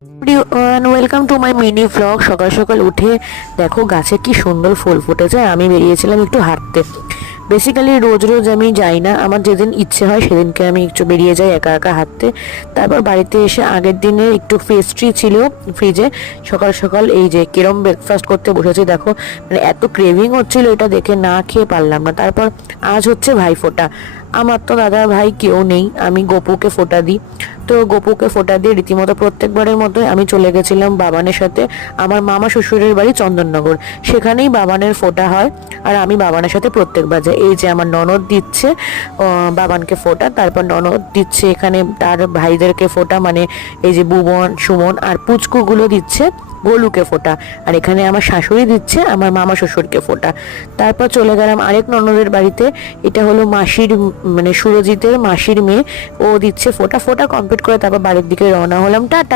Welcome to my mini blog. সকাল সকাল উঠে দেখো গাছে কি সুন্দর ফুল ফুটেছে। আমি বেরিয়েছিলাম একটু হাঁটতে। বেসিক্যালি রোজ রোজ আমি যাই না, আমার যেদিন ইচ্ছে হয় সেদিনকে আমি একটু বেরিয়ে যাই একা একা হাঁটতে। তারপর বাড়িতে এসে আগের দিনে একটু পেস্ট্রি ছিল ফ্রিজে, সকাল সকাল এই যে কিরম ব্রেকফাস্ট করতে বসেছি দেখো। মানে এত ক্রেভিং হচ্ছিল, এটা দেখে না খেয়ে পারলাম না। তারপর আজ হচ্ছে ভাইফোঁটা। আমার তো দাদা ভাই কেউ নেই, আমি গপুকে ফোঁটা দিই। তো গপুকে ফোঁটা দিয়ে রীতিমতো প্রত্যেকবারের মতোই আমি চলে গেছিলাম বাবানের সাথে আমার মামা শ্বশুরের বাড়ি চন্দননগর। সেখানেই বাবানের ফোঁটা হয়, আর আমি বাবানের সাথে প্রত্যেকবার যাই। এই যে আমার ননদ দিচ্ছে বাবানকে ফোঁটা, তারপর ননদ দিচ্ছে এখানে তার ভাইদেরকে ফোঁটা, মানে এই যে বুবন সুমন আর পুচকুগুলো দিচ্ছে গোলুকে ফোঁটা, আর এখানে আমার শাশুড়ি দিচ্ছে আমার মামা শ্বশুরকে ফোঁটা। তারপর চলে গেলাম আরেক ননদের বাড়িতে। এটা হলো মাসির, মানে সুরজিতের মাসির মেয়ে, ও দিচ্ছে ফোঁটা। ফোঁটা কমপ্লিট করে তারপর বাড়ির দিকে রওনা হলাম। টাটা।